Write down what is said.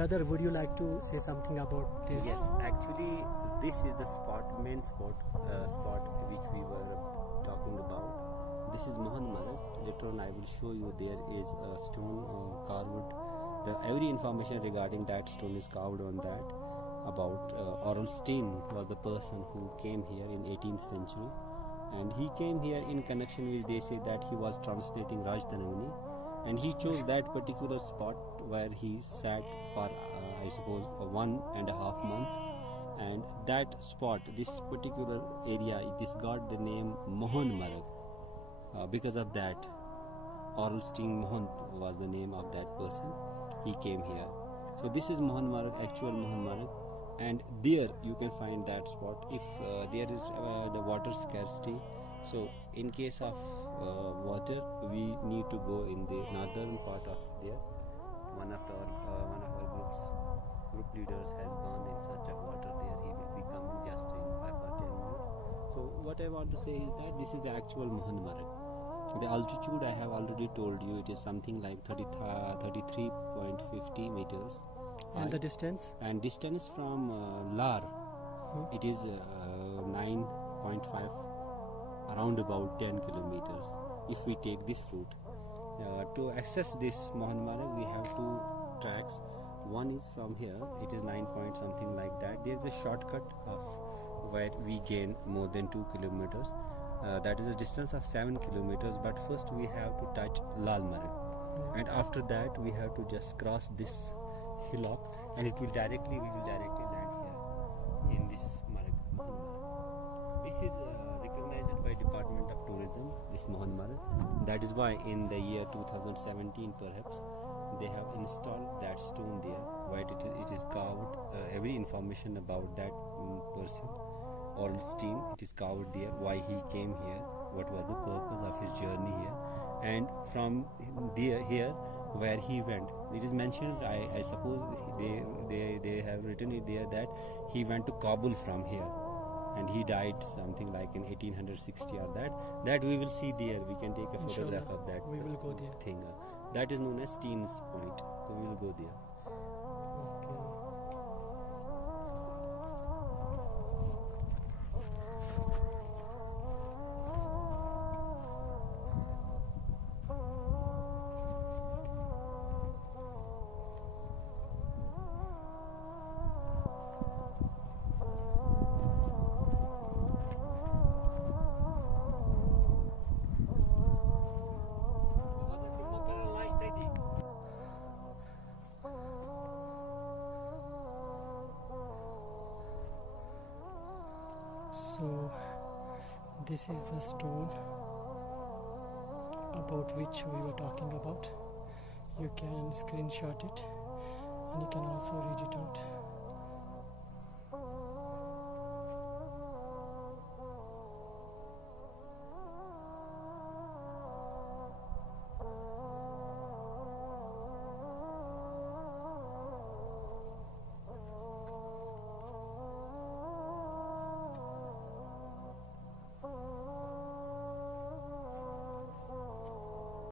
Brother, would you like to say something about this? Yes, actually, this is the main spot which we were talking about. This is Mohan Marg. Later on, I will show you there is a stone carved. Every information regarding that stone is carved on that. About Orelstein was the person who came here in 18th century, and he came here in connection with, they say that he was translating Rajtarangani, and he chose that particular spot where he sat for I suppose 1.5 months, and that spot, this particular area, this got the name Mohan Marg because of that. Orelstein Mohan was the name of that person. He came here. So this is Mohan Marg, actual Mohan Marg, and there you can find that spot. If there is the water scarcity, so in case of water, we need to go in the northern part of there. One of our group leaders has gone in search of water there. He will be coming just in 5 or 10 minutes. So what I want to say is that this is the actual Mohan Marg. The altitude I have already told you, it is something like 33.50 meters. And the distance? And distance from Lar, it is 9.5, around about 10 kilometers if we take this route. To access this Mohan Marg, we have two tracks. One is from here, it is 9 point something like that. There is a shortcut of where we gain more than 2 kilometers. That is a distance of 7 kilometers, but first we have to touch Lal Marg, and after that we have to just cross this hillock, and we will directly land here in this Marg. This is recognized by Department of Tourism, this Mohan Marg. That is why in the year 2017 perhaps they have installed that stone there, where it is carved, every information about that person, Orelstein, it is carved there, why he came here, what was the purpose of his journey here, and from here where he went. It is mentioned, I suppose they have written it there, that he went to Kabul from here, and he died something like in 1860 or that we will see there. We can take a photograph of that. We will go there. Thing. That is known as Steen's Point. So we will go there. So this is the stone about which we were talking about. You can screenshot it and you can also read it out.